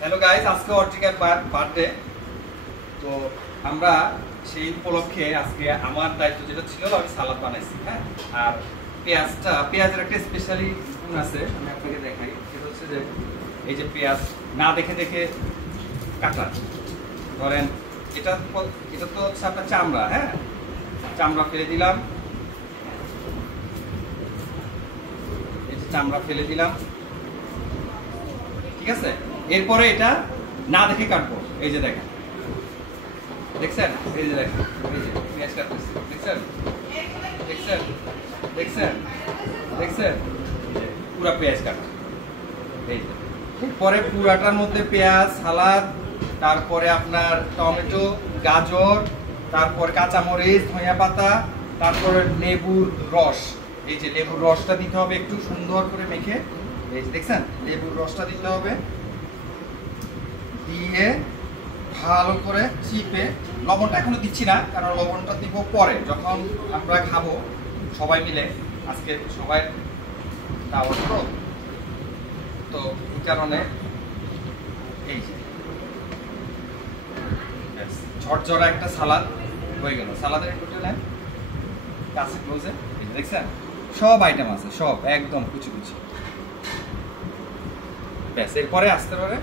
Hello guys, আজকে অর্চিকার birthday. তো আমরা সেই উপলক্ষে আজকে আমার দায়িত্ব যেটা ছিল, আমি সালাদ বানাইছি। হ্যাঁ, আর পেঁয়াজের একটা স্পেশালি গুণ আছে, আমি আপনাকে দেখাই। সেটা হচ্ছে যে এই যে পেঁয়াজ না দেখে দেখে কাটা। ধরেন এটা তো হচ্ছে আপনার চামড়া। হ্যাঁ, চামড়া ফেলে দিলাম, এই যে চামড়া ফেলে দিলাম, ঠিক আছে। এরপরে এটা না দেখে কাটবো। এই যে দেখেন, দেখছেন? এই যে দেখেন, এই যে পেঁয়াজ কাটতেছি, দেখছেন দেখছেন দেখছেন দেখছেন পুরা পেঁয়াজ কাটা। এই যে পরে পুরাটার মধ্যে পেঁয়াজ, সালাদ, তারপরে আপনার টমেটো, গাজর, তারপর কাঁচামরিচ, ধনিয়া পাতা, তারপরে লেবুর রস। এই যে লেবুর রসটা দিতে হবে একটু সুন্দর করে মেখে। এই যে দেখছেন, লেবুর রসটা দিতে হবে, দিয়ে ভালো করে চিপে। লবণটা এখনো দিচ্ছি না, কারণ লবণটা দিব পরে যখন আমরা খাবো সবাই মিলে। আজকে সবাই দাওয়াত তো এই কারণে এই যে ঝরঝরা একটা সালাদ হয়ে গেল। সালাদের একটু নেন কাছে ক্লোজে, দেখছেন সব আইটেম আছে, সব একদম কুচি কুচি। ব্যাস, এরপরে আসতে পারে